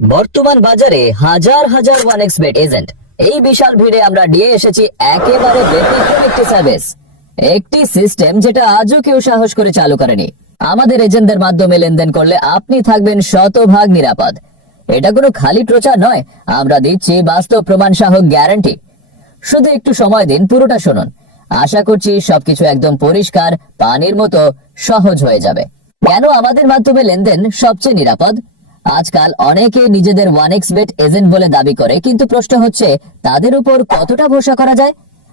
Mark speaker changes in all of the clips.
Speaker 1: বর্তমান বাজারে হাজার হাজার ওয়ান এক্স বেট এজেন্ট এই বিশাল ভিড়ে আমরা দিয়ে এসেছি একেবারে একটি সার্ভিস একটি সিস্টেম যেটা আজও কেউ সাহস করে চালু করেনি। আমাদের এজেন্টদের মাধ্যমে লেনদেন করলে আপনি থাকবেন শতভাগ নিরাপদ। এটা কোনো খালি প্রচার নয়, আমরা দিচ্ছি বাস্তব প্রমাণ সহ গ্যারান্টি শুধু একটু সময় দিন, পুরোটা শুনুন। আশা করছি সবকিছু একদম পরিষ্কার, পানির মতো সহজ হয়ে যাবে। কেন আমাদের মাধ্যমে লেনদেন সবচেয়ে নিরাপদ? আজকাল অনেকে নিজেদের ওয়ান এক্স বেট এজেন্ট বলে দাবি করে, কিন্তু প্রশ্ন হচ্ছে, তাদের উপর কতটা ভরসা করা যায়?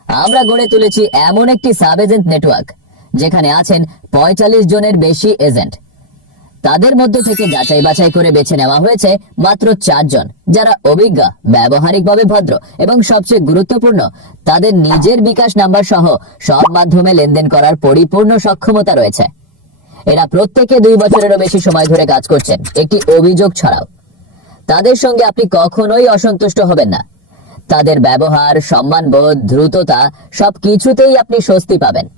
Speaker 1: আমরা গড়ে তুলেছি এমন একটি সাব এজেন্ট নেটওয়ার্ক যেখানে আছেন পঁয়তাল্লিশ জনের বেশি এজেন্ট তাদের মধ্যে থেকে যাচাই বাছাই করে বেছে নেওয়া হয়েছে মাত্র চারজন যারা অভিজ্ঞ, ব্যবহারিকভাবে ভদ্র এবং সবচেয়ে গুরুত্বপূর্ণ, তাদের নিজের বিকাশ নাম্বার সহ সব মাধ্যমে লেনদেন করার পরিপূর্ণ সক্ষমতা রয়েছে। এরা প্রত্যেকে দুই বছরেরও বেশি সময় ধরে কাজ করছেন। একটি অভিযোগ ছাড়াও। তাদের সঙ্গে আপনি কখনোই অসন্তুষ্ট হবেন না। তাদের ব্যবহার সম্মানবোধ দ্রুততা সবকিছুতেই আপনি স্বস্তি পাবেন।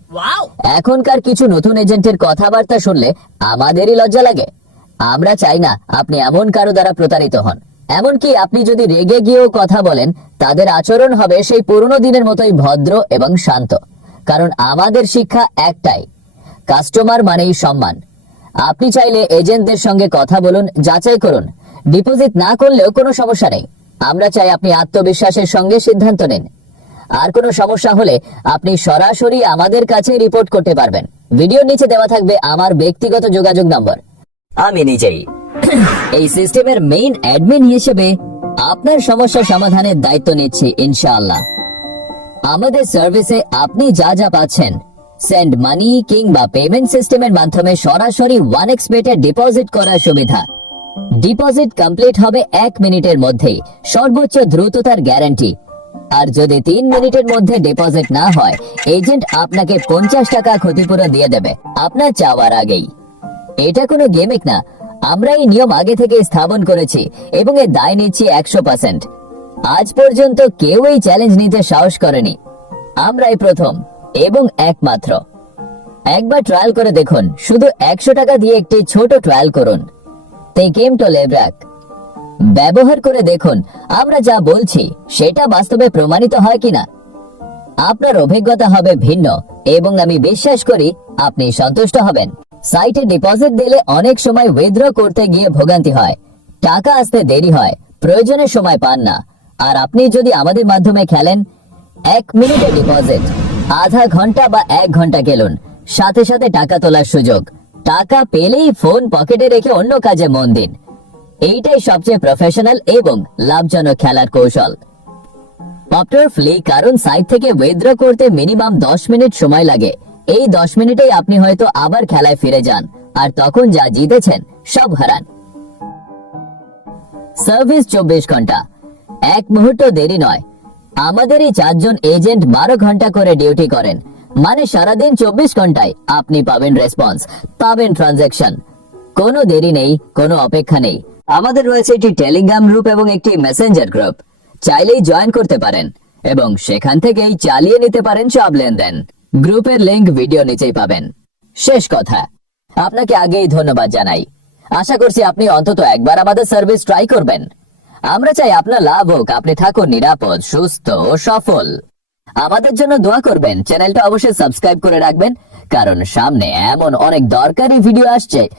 Speaker 1: এখনকার কিছু নতুন এজেন্টের কথাবার্তা শুনলে আমাদেরই লজ্জা লাগে। আমরা চাই না আপনি এমন কারও দ্বারা প্রতারিত হন। এমনকি আপনি যদি রেগে গিয়েও কথা বলেন তাদের আচরণ হবে সেই পুরনো দিনের মতোই ভদ্র এবং শান্ত। কারণ আমাদের শিক্ষা একটাই। কাস্টমার মানেই সম্মান। আপনি চাইলে এজেন্টদের সঙ্গে কথা বলুন, যাচাই করুন। ডিপোজিট না করলেও কোনো সমস্যা নেই। আমরা চাই আপনি আত্মবিশ্বাসের সঙ্গে সিদ্ধান্ত নিন। আর কোনো সমস্যা হলে আপনি সরাসরি আমাদের কাছে রিপোর্ট করতে পারবেন। ভিডিওর নিচে দেওয়া থাকবে আমার ব্যক্তিগত যোগাযোগ নম্বর। আমি নিজেই। এই সিস্টেমের মেইন অ্যাডমিন হিসেবে আপনার সমস্যা সমাধানের দায়িত্ব নিচ্ছি, ইনশাআল্লাহ। আমাদের সার্ভিসে আপনি যা যা পাচ্ছেন সেন্ড মানি কিংবা পেমেন্ট সিস্টেমের মাধ্যমে সরাসরি ওয়ান এক্সপেটে ডিপোজিট করার সুবিধা। ডিপোজিট কমপ্লিট হবে এক মিনিটের মধ্যেই, সর্বোচ্চ দ্রুততার গ্যারান্টি আর যদি তিন মিনিটের মধ্যে ডিপোজিট না হয় এজেন্ট আপনাকে পঞ্চাশ টাকা ক্ষতিপূরণ দিয়ে দেবে, আপনার চাওয়ার আগেই। এটা কোনো গেমিক না। আমরা এই নিয়ম আগে থেকে স্থাপন করেছি এবং এর দায় নিচ্ছি একশো পার্সেন্ট আজ পর্যন্ত কেউ এই চ্যালেঞ্জ নিতে সাহস করেনি। আমরাই প্রথম। এবং একমাত্র। একবার ট্রায়াল করে দেখুন, শুধু একশো টাকা দিয়ে একটি ছোট ট্রায়াল করুন। কেম টু লেব্রাক ব্যবহার করে দেখুন, আমরা যা বলছি, সেটা বাস্তবে প্রমাণিত হয় কিনা। আপনার অভিজ্ঞতা হবে ভিন্ন, এবং আমি বিশ্বাস করি আপনি সন্তুষ্ট হবেন। সাইটে ডিপোজিট দিলে অনেক সময় উইথড্র করতে গিয়ে ভোগান্তি হয়। টাকা আসতে দেরি হয় প্রয়োজনের সময় পান না। আর আপনি যদি আমাদের মাধ্যমে খেলেন, এক মিনিটে ডিপোজিট আধা ঘণ্টা বা এক ঘণ্টা গেলুন। সাথে সাথে টাকা তোলার সুযোগ। টাকা পেলেই ফোন পকেটে রেখে অন্য কাজে মন দিন। এইটাই সবচেয়ে প্রফেশনাল এবং লাভজনক খেলার কৌশল। পপটার ফ্লি কারণ সাইট থেকে উইথড্র করতে মিনিমাম দশ মিনিট সময় লাগে। এই দশ মিনিটেই আপনি হয়তো আবার খেলায় ফিরে যান, আর তখন যা জিতেছেন সব হারান। সার্ভিস চব্বিশ ঘণ্টা। এক মুহূর্ত দেরি নয়। আমাদের এই চারজন এজেন্ট বারো ঘণ্টা করে ডিউটি করেন। মানে সারাদিন চব্বিশ ঘন্টায় আপনি পাবেন রেসপন্স পাবেন ট্রানজাকশন কোনো দেরি নেই, কোনো অপেক্ষা নেই। আমাদের রয়েছে একটি টেলিগ্রাম গ্রুপ এবং একটি মেসেঞ্জার গ্রুপ চাইলেই জয়েন করতে পারেন এবং সেখান থেকেই চালিয়ে নিতে পারেন সব লেনদেন। গ্রুপের লিংক ভিডিও নিচেই পাবেন। শেষ কথা, আপনাকে আগেই ধন্যবাদ জানাই। আশা করছি আপনি অন্তত একবার আমাদের সার্ভিস ট্রাই করবেন। আমরা চাই আপনার লাভ হোক, আপনি থাকুন নিরাপদ, সুস্থ ও সফল। আমাদের জন্য দোয়া করবেন, চ্যানেলটা অবশ্যই সাবস্ক্রাইব করে রাখবেন, কারণ সামনে এমন অনেক দরকারি ভিডিও আসছে।